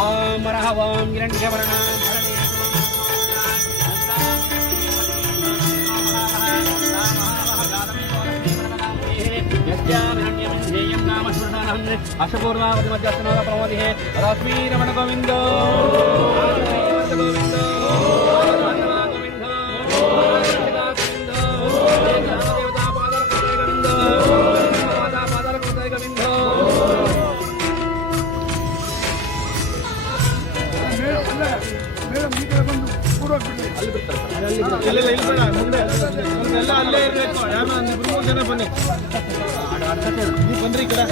ಓಂ ವರಹ ಓಂ ಹಿರಣ್ಯವರ್ಣ ಅಷ್ಟಪೂರ್ಣಾವತಿ ಮಧ್ಯಸ್ಥನಾದ ಪ್ರಮೋದಿ ಲಕ್ಷ್ಮೀ ರಮಣ ಗೋವಿಂದ ಗೋವಿಂದ ಮುಂದೆ ಎಲ್ಲ ಅಲ್ಲೇ ಇರಬೇಕು. ಯಾರು ಒಂದಿಬ್ರು 3 ಜನ ಬನ್ನಿ ಬಂದ್ರಿ ಈ ಕಡೆ.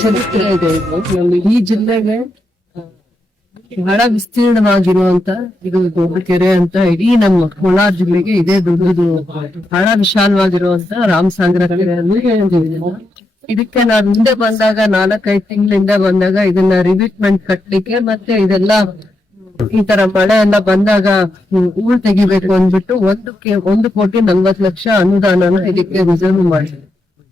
ಚರಿತ್ರೆ ಇದೆ. ಈ ಜಿಲ್ಲೆಗೆ ಬಹಳ ವಿಸ್ತೀರ್ಣವಾಗಿರುವಂತ ಇದು ದೊಡ್ಡ ಕೆರೆ ಅಂತ ಇಡೀ ನಮ್ಮ ಕೋಲಾರ ಜಿಲ್ಲೆಗೆ ಇದೇ ದೊಡ್ಡದು ಬಹಳ ವಿಶಾಲವಾಗಿರುವಂತ ರಾಮಸಾಗರ ಕೆರೆ ಅಂತ. ಇದಕ್ಕೆ ನಾನು ಹಿಂದೆ ಬಂದಾಗ 4-5 ತಿಂಗಳಿಂದ ಬಂದಾಗ ಇದನ್ನ ರಿವಿಟ್ಮೆಂಟ್ ಕಟ್ಲಿಕ್ಕೆ ಮತ್ತೆ ಇದೆಲ್ಲ ಈ ತರ ಮಳೆ ಎಲ್ಲ ಬಂದಾಗ ಊರು ತೆಗಿಬೇಕು ಅಂದ್ಬಿಟ್ಟು 1,40,40,00,000 ಅನುದಾನನ ಇದಕ್ಕೆ ರಿಸರ್ವ್ ಮಾಡಿ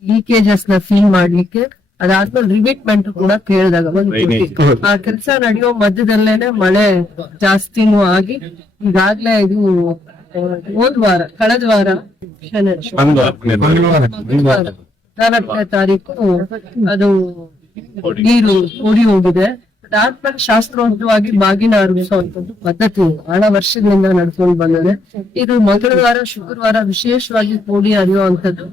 ಲೀಕೇಜಸ್ ನ ಫೀಲ್ ಮಾಡ್ಲಿಕ್ಕೆ. ಅದಾದ್ಮೇಲೆ ರಿವಿಟ್ಮೆಂಟ್ ಕೂಡ ಕೇಳಿದಾಗ 1 ಕೋಟಿ. ಆ ಕೆಲಸ ನಡೆಯೋ ಮಧ್ಯದಲ್ಲೇನೆ ಮಳೆ ಜಾಸ್ತಿನೂ ಆಗಿ ಈಗಾಗ್ಲೇ ಇದು ಕಳೆದ ವಾರ 4ನೇ ತಾರೀಕು ಅದು ನೀರು ಕೂಡಿ ಹೋಗಿದೆ. ಅದಾದ್ಮೇಲೆ ಶಾಸ್ತ್ರೋಕ್ತವಾಗಿ ಬಾಗಿನ ಅರ್ಪಿಸುವಂತದ್ದು ಪದ್ಧತಿ ಬಹಳ ವರ್ಷಗಳಿಂದ ನಡ್ಕೊಂಡು ಬಂದಿದೆ. ಇದು ಮಂಗಳವಾರ ಶುಕ್ರವಾರ ವಿಶೇಷವಾಗಿ ಕೋಡಿ ಹರಿಯುವಂತದ್ದು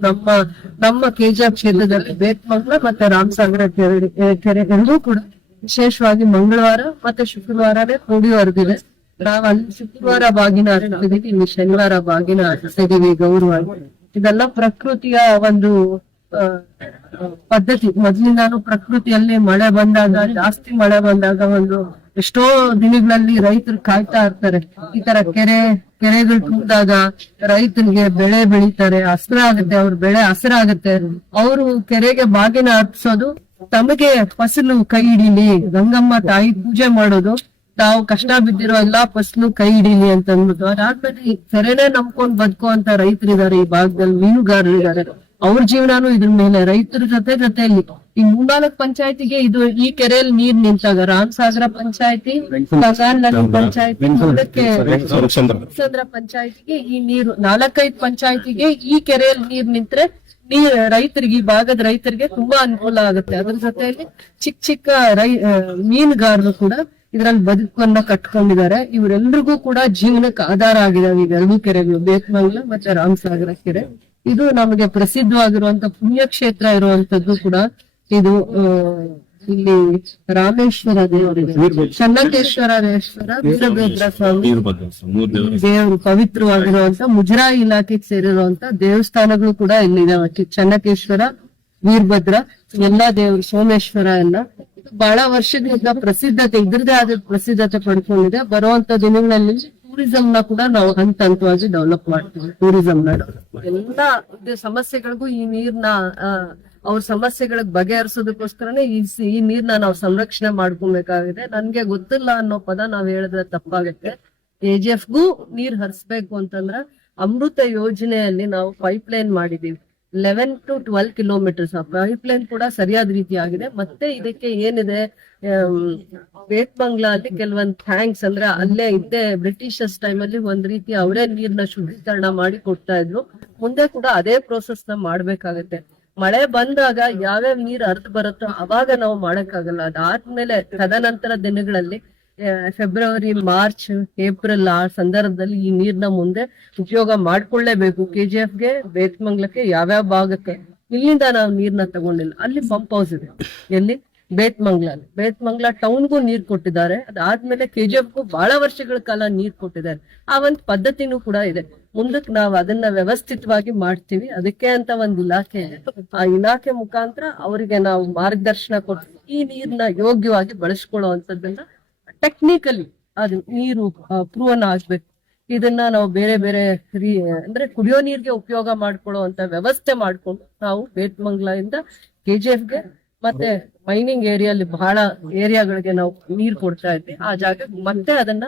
ನಮ್ಮ ಕೆಜಿಎಫ್ ಕ್ಷೇತ್ರದಲ್ಲಿ ಬೇತ್ಮಂಗ್ಲ ಮತ್ತೆ ರಾಮಸಾಗರ ಕೆರೆ ಎರಡೂ ಕೂಡ ವಿಶೇಷವಾಗಿ ಮಂಗಳವಾರ ಮತ್ತೆ ಶುಕ್ರವಾರನೇ ಕೋಡಿ ಹರಿದಿದೆ. ನಾವ್ ಅಲ್ಲಿ ಶುಕ್ರವಾರ ಬಾಗಿನ ಅರ್ಪಿಸಿದೀವಿ, ಇಲ್ಲಿ ಶನಿವಾರ ಬಾಗಿನ ಅರ್ಪಿಸಿದೀವಿ ಗೌರವವಾಗಿ. ಇದೆಲ್ಲ ಪ್ರಕೃತಿಯ ಒಂದು ಪದ್ಧತಿ. ಮೊದ್ಲಿಂದಾನು ಪ್ರಕೃತಿಯಲ್ಲಿ ಮಳೆ ಬಂದಾಗ ಜಾಸ್ತಿ ಮಳೆ ಬಂದಾಗ ಎಷ್ಟೋ ದಿನಗಳಲ್ಲಿ ರೈತರು ಕಾಯ್ತಾ ಇರ್ತಾರೆ. ಈ ತರ ಕೆರೆಗಳು ತುಂಬಿದಾಗ ರೈತರಿಗೆ ಬೆಳೆ ಬೆಳಿತಾರೆ, ಹಸ್ರಾಗುತ್ತೆ, ಅವ್ರ ಬೆಳೆ ಹಸ್ರಾಗುತ್ತೆ. ಅವರು ಕೆರೆಗೆ ಬಾಗಿನ ಅರ್ಪಿಸೋದು ತಮಗೆ ಫಸಲು ಕೈ ಹಿಡೀಲಿ, ಗಂಗಮ್ಮ ತಾಯಿ ಪೂಜೆ ಮಾಡೋದು, ತಾವು ಕಷ್ಟ ಬಿದ್ದಿರೋ ಎಲ್ಲಾ ಫಸಲು ಕೈ ಹಿಡೀಲಿ ಅಂತ ಅಂದ್ಬಿಟ್ಟು. ಅದಾದ್ಮೇಲೆ ಈ ಕೆರೆನೇ ನಂಬ್ಕೊಂಡ್ ಬದುಕುವಂತ ರೈತರಿದ್ದಾರೆ ಈ ಭಾಗದಲ್ಲಿ, ಮೀನುಗಾರರು ಇದಾರೆ. ಅವ್ರ ಜೀವನಾನು ಇದ್ರ ಮೇಲೆ. ರೈತರ ಜೊತೆಯಲ್ಲಿ ಈ 3-4 ಪಂಚಾಯತಿಗೆ ಇದು ಈ ಕೆರೆಯಲ್ಲಿ ನೀರ್ ನಿಂತಾಗ ರಾಮಸಾಗರ ಪಂಚಾಯತಿ, ಪಂಚಾಯತಿ, ಚಂದ್ರ ಪಂಚಾಯತಿಗೆ ಈ ನೀರು, 4-5 ಪಂಚಾಯತಿಗೆ ಈ ಕೆರೆಯಲ್ಲಿ ನೀರ್ ನಿಂತ್ರೆ ರೈತರಿಗೆ, ಈ ಭಾಗದ ರೈತರಿಗೆ ತುಂಬಾ ಅನುಕೂಲ ಆಗುತ್ತೆ. ಅದ್ರ ಜೊತೆಯಲ್ಲಿ ಚಿಕ್ಕ ಚಿಕ್ಕ ಮೀನುಗಾರರು ಕೂಡ ಇದ್ರಲ್ಲಿ ಬದುಕನ್ನ ಕಟ್ಕೊಂಡಿದ್ದಾರೆ. ಇವರೆಲ್ರಿಗೂ ಕೂಡ ಜೀವನಕ್ಕೆ ಆಧಾರ ಆಗಿದಾವೆ ಈಗ ಎರಡು ಕೆರೆಗಳು, ಬೇತ್ಮಂಗ್ಲ ಮತ್ತೆ ರಾಮಸಾಗರ ಕೆರೆ. ಇದು ನಮಗೆ ಪ್ರಸಿದ್ಧವಾಗಿರುವಂತ ಪುಣ್ಯಕ್ಷೇತ್ರ ಇರುವಂತದ್ದು ಕೂಡ ಇದು. ಇಲ್ಲಿ ರಾಮೇಶ್ವರ ದೇವರಿದೆ, ಚನ್ನಕೇಶ್ವರೇಶ್ವರ, ವೀರಭದ್ರ ಸ್ವಾಮಿ ದೇವರು ಪವಿತ್ರವಾಗಿರುವಂತ ಮುಜರಾಯಿ ಇಲಾಖೆಗೆ ಸೇರಿರುವಂತ ದೇವಸ್ಥಾನಗಳು ಕೂಡ ಇಲ್ಲಿದೆ. ಚನ್ನಕೇಶ್ವರ, ವೀರಭದ್ರ, ಎಲ್ಲಾ ದೇವರು, ಸೋಮೇಶ್ವರ ಎಲ್ಲ ಬಹಳ ವರ್ಷದಿಂದ ಪ್ರಸಿದ್ಧತೆ, ಇದ್ರದೇ ಆದ ಪ್ರಸಿದ್ಧತೆ ಪಡ್ಕೊಂಡಿದೆ. ಬರುವಂತ ದಿನಗಳಲ್ಲಿ ಟೂರಿಸಂ ನ ಕೂಡ ನಾವು ಹಂತ ಹಂತವಾಗಿ ಡೆವಲಪ್ ಮಾಡ್ತೀವಿ. ಟೂರಿಸಂ ನ ಎಲ್ಲಾ ಸಮಸ್ಯೆಗಳಿಗೂ ಈ ನೀರ್ನ ಅವ್ರ ಸಮಸ್ಯೆಗಳಿಗೆ ಬಗೆಹರಿಸೋದಕ್ಕೋಸ್ಕರನೇ ಈ ನೀರ್ನ ನಾವು ಸಂರಕ್ಷಣೆ ಮಾಡ್ಕೊಬೇಕಾಗಿದೆ. ನನ್ಗೆ ಗೊತ್ತಿಲ್ಲ ಅನ್ನೋ ಪದ ನಾವ್ ಹೇಳಿದ್ರೆ ತಪ್ಪಾಗುತ್ತೆ. KGF ಗೂ ನೀರ್ ಹರಿಸ್ಬೇಕು ಅಂತಂದ್ರ ಅಮೃತ ಯೋಜನೆಯಲ್ಲಿ ನಾವು ಪೈಪ್ ಲೈನ್ ಮಾಡಿದೀವಿ. 11 to 12 ಕಿಲೋಮೀಟರ್ಸ್ ಆ ಪೈಪ್ ಲೈನ್ ಕೂಡ ಸರಿಯಾದ ರೀತಿ ಆಗಿದೆ. ಮತ್ತೆ ಇದಕ್ಕೆ ಏನಿದೆ, ಬೇತ್ಮಂಗ್ಲ ಅಲ್ಲಿ ಕೆಲವೊಂದು ಟ್ಯಾಂಕ್ಸ್, ಅಂದ್ರೆ ಅಲ್ಲೇ ಇದ್ದೆ ಬ್ರಿಟಿಷರ್ಸ್ ಟೈಮ್ ಅಲ್ಲಿ ಒಂದ್ ರೀತಿ ಅವರೇ ನೀರ್ನ ಶುದ್ಧೀಕರಣ ಮಾಡಿ ಕೊಡ್ತಾ ಇದ್ರು. ಮುಂದೆ ಕೂಡ ಅದೇ ಪ್ರೋಸೆಸ್ ನ ಮಾಡ್ಬೇಕಾಗತ್ತೆ. ಮಳೆ ಬಂದಾಗ ಯಾವ್ಯಾವ ನೀರ್ ಹರಿದು ಬರುತ್ತೋ ಅವಾಗ ನಾವು ಮಾಡಕ್ಕಾಗಲ್ಲ. ಅದಾದ್ಮೇಲೆ ತದನಂತರ ದಿನಗಳಲ್ಲಿ ಫೆಬ್ರವರಿ, ಮಾರ್ಚ್, ಏಪ್ರಿಲ್ ಆ ಸಂದರ್ಭದಲ್ಲಿ ಈ ನೀರ್ನ ಮುಂದೆ ಉಪಯೋಗ ಮಾಡ್ಕೊಳ್ಳೇಬೇಕು. KGF ಗೆ, ಬೇತ್ಮಂಗ್ಲಕ್ಕೆ, ಯಾವ್ಯಾವ ಭಾಗಕ್ಕೆ ಇಲ್ಲಿಂದ ನಾವು ನೀರ್ನ ತಗೊಂಡಿಲ್ಲ. ಅಲ್ಲಿ ಪಂಪ್ ಹೌಸ್ ಇದೆ, ಎಲ್ಲಿ ಬೇತ್ಮಂಗ್ಲ ಟೌನ್ಗೂ ನೀರ್ ಕೊಟ್ಟಿದ್ದಾರೆ. ಅದಾದ್ಮೇಲೆ KGF ಗೂ ಬಹಳ ವರ್ಷಗಳ ಕಾಲ ನೀರ್ ಕೊಟ್ಟಿದ್ದಾರೆ. ಆ ಒಂದ್ ಪದ್ಧತಿನೂ ಕೂಡ ಇದೆ. ಮುಂದಕ್ಕೆ ನಾವು ಅದನ್ನ ವ್ಯವಸ್ಥಿತವಾಗಿ ಮಾಡ್ತೀವಿ. ಅದಕ್ಕೆ ಅಂತ ಒಂದ್ ಇಲಾಖೆ ಇದೆ. ಆ ಇಲಾಖೆ ಮುಖಾಂತರ ಅವರಿಗೆ ನಾವು ಮಾರ್ಗದರ್ಶನ ಕೊಟ್ಟು ಈ ನೀರ್ನ ಯೋಗ್ಯವಾಗಿ ಬಳಸ್ಕೊಳ್ಳುವಂತದ್ದನ್ನ ಟೆಕ್ನಿಕಲಿ ಅದು ನೀರು ಪ್ರೂವನ್ ಆಗ್ಬೇಕು. ಇದನ್ನ ನಾವು ಬೇರೆ ಬೇರೆ ಅಂದ್ರೆ ಕುಡಿಯೋ ನೀರ್ಗೆ ಉಪಯೋಗ ಮಾಡ್ಕೊಳ್ಳುವಂತ ವ್ಯವಸ್ಥೆ ಮಾಡ್ಕೊಂಡು ನಾವು ಬೇತ್ಮಂಗ್ಲ ಇಂದ KGF ಗೆ ಮತ್ತೆ ಮೈನಿಂಗ್ ಏರಿಯಲ್ಲಿ ಬಹಳ ಏರಿಯಾಗಳಿಗೆ ನಾವು ನೀರ್ ಕೊಡ್ತಾ ಇದ್ವಿ. ಆ ಜಾಗಕ್ಕೆ ಮತ್ತೆ ಅದನ್ನ